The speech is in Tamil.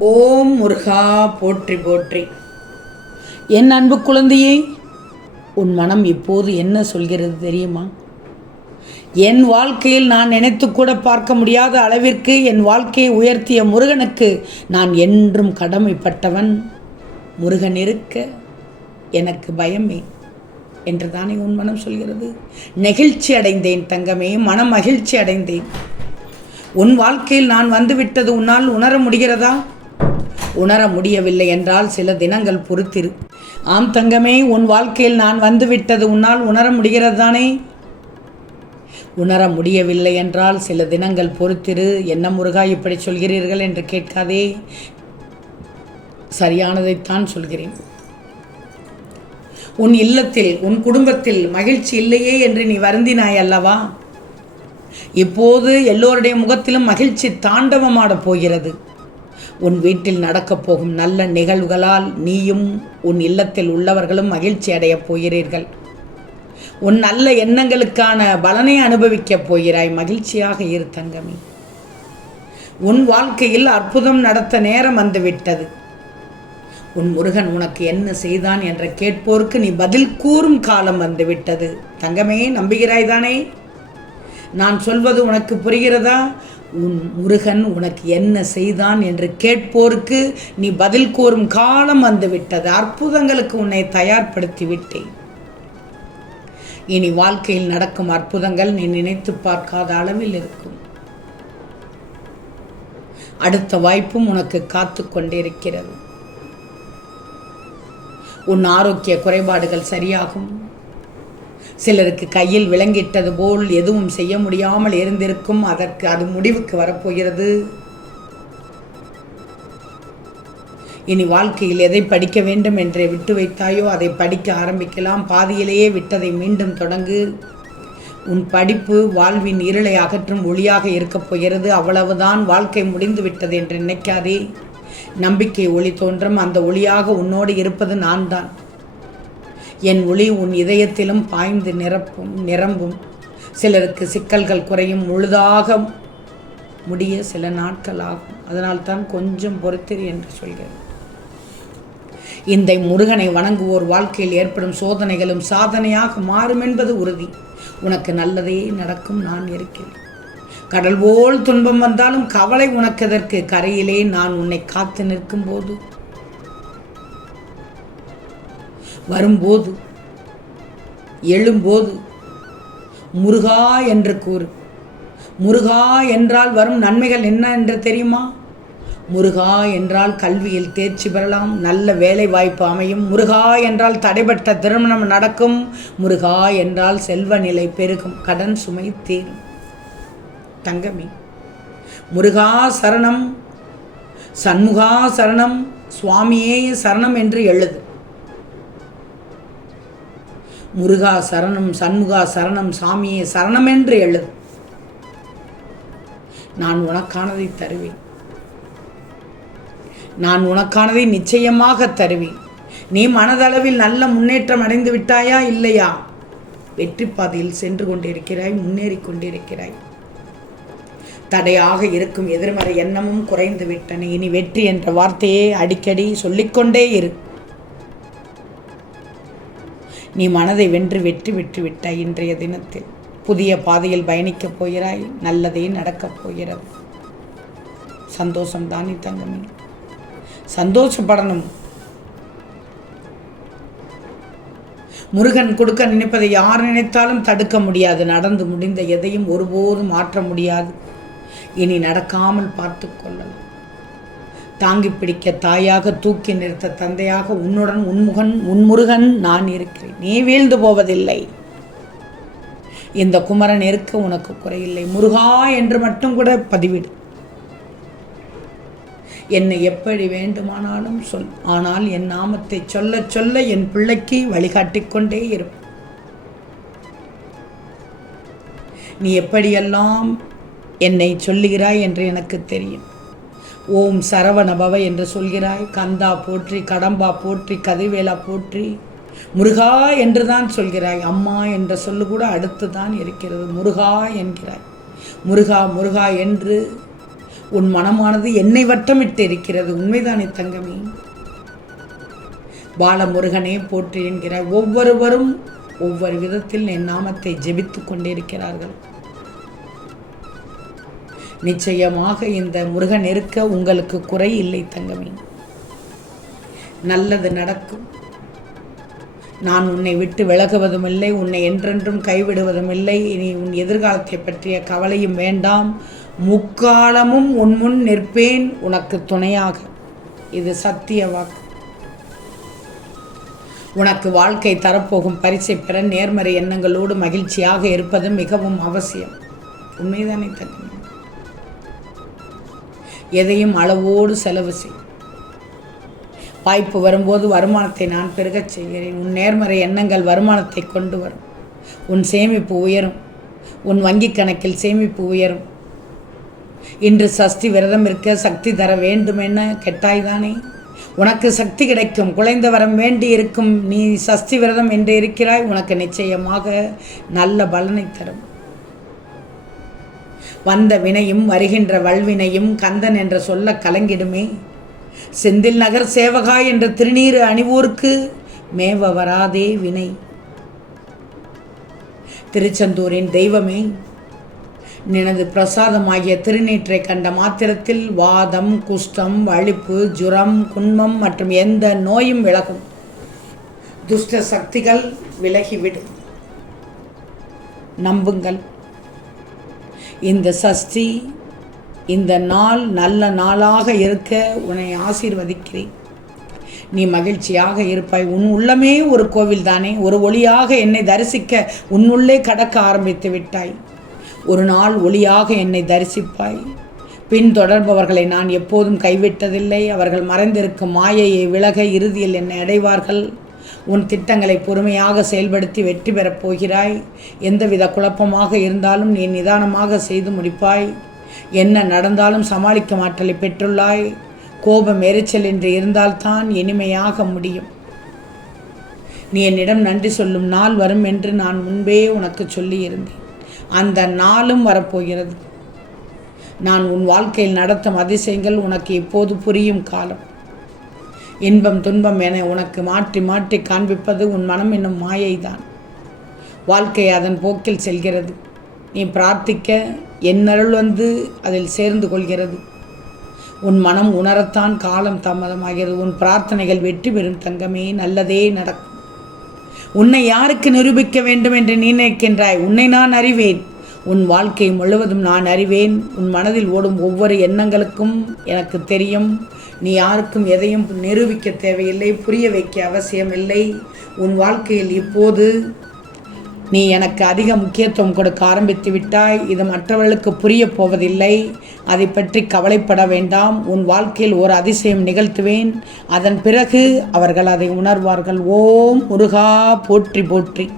ஓம் முருகா போற்றி போற்றி. என் அன்பு குழந்தையே உன் மனம் இப்போது என்ன சொல்கிறது தெரியுமா? என் வாழ்க்கையில் நான் நினைத்து கூட பார்க்க முடியாத அளவிற்கு என் வாழ்க்கையை உயர்த்திய முருகனுக்கு நான் என்றும் கடமைப்பட்டவன். முருகன் இருக்க எனக்கு பயமே என்று தானே உன் மனம் சொல்கிறது? நெகிழ்ச்சி அடைந்தேன் தங்கமே மனம் மகிழ்ச்சி அடைந்தேன். உன் வாழ்க்கையில் நான் வந்துவிட்டது உன்னால் உணர முடிகிறதா? உணர முடியவில்லை என்றால் சில தினங்கள் பொறுத்திரு. ஆம் தங்கமே உன் வாழ்க்கையில் நான் வந்துவிட்டது உன்னால் உணர முடிகிறதானே உணர முடியவில்லை என்றால் சில தினங்கள் பொறுத்திரு. என்ன முருகா இப்படி சொல்கிறீர்கள் என்று கேட்காதே. சரியானதைத்தான் சொல்கிறேன். உன் இல்லத்தில் உன் குடும்பத்தில் மகிழ்ச்சி இல்லையே என்று நீ வருந்தினாய் அல்லவா இப்போது எல்லோருடைய முகத்திலும் மகிழ்ச்சி தாண்டவமாடப் போகிறது. உன் வீட்டில் நடக்கப் போகும் நல்ல நிகழ்வுகளால் நீயும் உன் இல்லத்தில் உள்ளவர்களும் மகிழ்ச்சி அடையப் போகிறீர்கள். உன் நல்ல எண்ணங்களுக்கான பலனை அனுபவிக்கப் போகிறாய். மகிழ்ச்சியாக இரு தங்கமே. உன் வாழ்க்கையில் அற்புதம் நடத்த நேரம் வந்துவிட்டது. உன் முருகன் உனக்கு என்ன செய்தான் என்ற கேட்போருக்கு நீ பதில் கூறும் காலம் வந்துவிட்டது. தங்கமே நம்புகிறாய் தானே? நான் சொல்வது உனக்கு புரிகிறதா? உன் முருகன் உனக்கு என்ன செய்தான் என்று கேட்போருக்கு நீ பதில் கூறும் காலம் வந்துவிட்டது. அற்புதங்களுக்கு உன்னை தயார்படுத்தி விட்டேன் இனி வாழ்க்கையில் நடக்கும் அற்புதங்கள் நீ நினைத்து பார்க்காத அளவில் இருக்கும். அடுத்த வாய்ப்பும் உனக்கு காத்து கொண்டிருக்கிறது. உன் ஆரோக்கிய குறைபாடுகள் சரியாகும். சிலருக்கு கையில் விளங்கிட்டது போல் எதுவும் செய்ய முடியாமல் இருந்திருக்கும். அதற்கு அது முடிவுக்கு வரப்போகிறது. இனி வாழ்க்கையில் எதை படிக்க வேண்டும் என்று விட்டு வைத்தாயோ அதை படிக்க ஆரம்பிக்கலாம். பாதியிலேயே விட்டதை மீண்டும் தொடங்கு. உன் படிப்பு வாழ்வின் இருளை அகற்றும் ஒளியாக இருக்கப் போகிறது. அவ்வளவுதான் வாழ்க்கை முடிந்து விட்டது என்று நினைக்காதே. நம்பிக்கை ஒளி தோன்றும். அந்த ஒளியாக உன்னோடு இருப்பது நான் தான் என் ஒளி உன் இதயத்திலும் பாய்ந்து நிரப்பும் நிரம்பும். சிலருக்கு சிக்கல்கள் குறையும். முழுதாக முடிய சில நாட்கள் ஆகும். அதனால்தான் கொஞ்சம் பொறுத்திரு என்று சொல்கிறேன். இந்த முருகனை வணங்குவோர் வாழ்க்கையில் ஏற்படும் சோதனைகளும் சாதனையாக மாறும் என்பது உறுதி. உனக்கு நல்லதே நடக்கும் நான் இருக்கிறேன். கடல் போல் துன்பம் வந்தாலும் கவலை உனக்கு எதற்கு கரையிலே நான் உன்னை காத்து நிற்கும் போது வரும்போது எழும்போது முருகா என்று கூறு. முருகா என்றால் வரும் நன்மைகள் என்ன என்று தெரியுமா? முருகா என்றால் கல்வியில் தேர்ச்சி பெறலாம் நல்ல வேலை வாய்ப்பு அமையும். முருகா என்றால் தடைபட்ட திருமணம் நடக்கும். முருகா என்றால் செல்வ நிலை பெருகும் கடன் சுமை தீரும். தங்கமே முருகா சரணம் சண்முகா சரணம் சுவாமியே சரணம் என்று எழுது. முருகா சரணம் சண்முகா சரணம் சாமியே சரணம் என்று எழுது. நான் உனக்கானதை தருவேன். நான் உனக்கானதை நிச்சயமாக தருவேன். நீ மனதளவில் நல்ல முன்னேற்றம் அடைந்து விட்டாயா இல்லையா? வெற்றி பாதையில் சென்று கொண்டிருக்கிறாய் முன்னேறி கொண்டிருக்கிறாய். தடையாக இருக்கும் எதிர்மறை எண்ணமும் குறைந்து விட்டன. இனி வெற்றி என்ற வார்த்தையை அடிக்கடி சொல்லிக்கொண்டே இரு. நீ மனதை வென்று வெற்றி விட்டு விட்டாய் இன்றைய தினத்தில். புதிய பாதையில் பயணிக்கப் போகிறாய் நல்லதே நடக்கப் போகிறது. சந்தோஷம் தானே தங்கமே. சந்தோஷப்படணும் முருகன் கொடுக்க நினைப்பதை யார் நினைத்தாலும் தடுக்க முடியாது. நடந்து முடிந்த எதையும் ஒருபோதும் மாற்ற முடியாது. இனி நடக்காமல் பார்த்து கொள்ளலாம். தாங்கி பிடிக்க தாயாக தூக்கி நிறுத்த தந்தையாக உன்னுடன் உன்முகன் உன்முருகன் நான் இருக்கிறேன். நீ வீழ்ந்து போவதில்லை. இந்த குமரன் இருக்க உனக்கு குறையில்லை. முருகா என்று மட்டும் கூட பதிவிடு. என்னை எப்படி வேண்டுமானாலும் சொல். ஆனால் என் நாமத்தை சொல்ல சொல்ல என் பிள்ளைக்கு வழிகாட்டிக்கொண்டே இருப்பேன் நீ எப்படியெல்லாம் என்னை சொல்லுகிறாய் என்று எனக்கு தெரியும். ஓம் சரவண பவ என்று சொல்கிறாய். கந்தா போற்றி கடம்பா போற்றி கதிவேலா போற்றி. முருகா என்று தான் சொல்கிறாய். அம்மா என்ற சொல்லு கூட அடுத்து தான் இருக்கிறது. முருகா என்கிறாய். முருகா முருகா என்று உன் மனமானது என்னை வட்டமிட்டு இருக்கிறது. உண்மைதானே தங்கமி? பாலமுருகனே போற்றி என்கிறாய். ஒவ்வொருவரும் ஒவ்வொரு விதத்தில் என் நாமத்தை ஜெபித்து கொண்டிருக்கிறார்கள். நிச்சயமாக இந்த முருகன் இருக்க உங்களுக்கு குறை இல்லை தங்கமே. நல்லது நடக்கும். நான் உன்னை விட்டு விலகுவதும் இல்லை உன்னை என்றென்றும் கைவிடுவதும் இல்லை. இனி உன் எதிர்காலத்தை பற்றிய கவலையும் வேண்டாம். முக்காலமும் உன் முன் நிற்பேன் உனக்கு துணையாக. இது சத்திய வாக்கு. உனக்கு வாழ்க்கை தரப்போகும் பரிசை பெற நேர்மறை எண்ணங்களோடு மகிழ்ச்சியாக இருப்பது மிகவும் அவசியம். உண்மைதானே தங்கமே? எதையும் அளவோடு செலவு செய். வாய்ப்பு வரும்போது வருமானத்தை நான் பெருகச் செய்கிறேன். உன் நேர்மறை எண்ணங்கள் வருமானத்தை கொண்டு வரும். உன் சேமிப்பு உயரும். உன் வங்கிக் கணக்கில் சேமிப்பு உயரும். இன்று சஷ்டி விரதம் இருக்க சக்தி தர வேண்டும் என கெட்டாய்தானே உனக்கு சக்தி கிடைக்கும். குலைந்த வரம் வேண்டி இருக்கும். நீ சஷ்டி விரதம் என்று இருக்கிறாய். உனக்கு நிச்சயமாக நல்ல பலனை தரும். வந்த வினையும் வருகின்ற வல்வினையும் கந்தன் என்ற சொல்ல கலங்கிடுமே. செந்தில் நகர் சேவகா என்ற திருநீறு அணிவோர்க்கு மேவ வராதே வினை. திருச்செந்தூரின் தெய்வமே நினது பிரசாதமாகிய திருநீற்றை கண்ட மாத்திரத்தில் வாதம் குஷ்டம் வலிப்பு ஜுரம் குன்மம் மற்றும் எந்த நோயும் விலகும். துஷ்ட சக்திகள் விலகிவிடும். நம்புங்கள். இந்த சஷ்டி இந்த நாள் நல்ல நாளாக இருக்க உன்னை ஆசீர்வதிக்கிறேன். நீ மகிழ்ச்சியாக இருப்பாய். உன் உள்ளமே ஒரு கோவில் தானே. ஒரு ஒளியாக என்னை தரிசிக்க உன்னுள்ளே கடக்க ஆரம்பித்து விட்டாய். ஒரு நாள் ஒளியாக என்னை தரிசிப்பாய். பின்தொடர்பவர்களை நான் எப்போதும் கைவிட்டதில்லை. அவர்கள் மறைந்திருக்கும் மாயையை விலக இறுதியில் என்னை அடைவார்கள். உன் திட்டங்களை பொறுமையாக செயல்படுத்தி வெற்றி பெறப் போகிறாய். எந்தவித குழப்பமாக இருந்தாலும் நீ நிதானமாக செய்து முடிப்பாய். என்ன நடந்தாலும் சமாளிக்கும் ஆற்றலை பெற்றுள்ளாய். கோபம் எரிச்சல் என்று இருந்தால்தான் இனிமையாக முடியும். நீ என்னிடம் நன்றி சொல்லும் நாள் வரும் என்று நான் முன்பே உனக்கு சொல்லியிருந்தேன். அந்த நாளும் வரப்போகிறது. நான் உன் வாழ்க்கையில் நடத்தும் அதிசயங்கள் உனக்கு இப்போது புரியும் காலம். இன்பம் துன்பம் என உனக்கு மாற்றி மாற்றி காண்பிப்பது உன் மனம் என்னும் மாயைதான். வாழ்க்கை அதன் போக்கில் செல்கிறது. நீ பிரார்த்திக்க என்னருள் வந்து அதில் சேர்ந்து கொள்கிறது. உன் மனம் உணரத்தான் காலம் தாமதமாகிறது. உன் பிரார்த்தனைகள் வெற்றி பெறும் தங்கமே நல்லதே நடக்கும். உன்னை யாருக்கு நிரூபிக்க வேண்டும் என்று நீ நினைக்கின்றாய்? உன்னை நான் அறிவேன். உன் வாழ்க்கை முழுவதும் நான் அறிவேன். உன் மனதில் ஓடும் ஒவ்வொரு எண்ணங்களுக்கும் எனக்கு தெரியும். நீ யாருக்கும் எதையும் நிரூபிக்க தேவையில்லை புரிய வைக்க அவசியம் இல்லை உன் வாழ்க்கையில் இப்போது நீ எனக்கு அதிக முக்கியத்துவம் கொடுக்க ஆரம்பித்து விட்டாய். இது மற்றவர்களுக்கு புரிய போவதில்லை. அதை பற்றி கவலைப்பட வேண்டாம். உன் வாழ்க்கையில் ஒரு அதிசயம் நிகழ்த்துவேன். அதன் பிறகு அவர்கள் அதை உணர்வார்கள். ஓம் முருகா போற்றி போற்றி.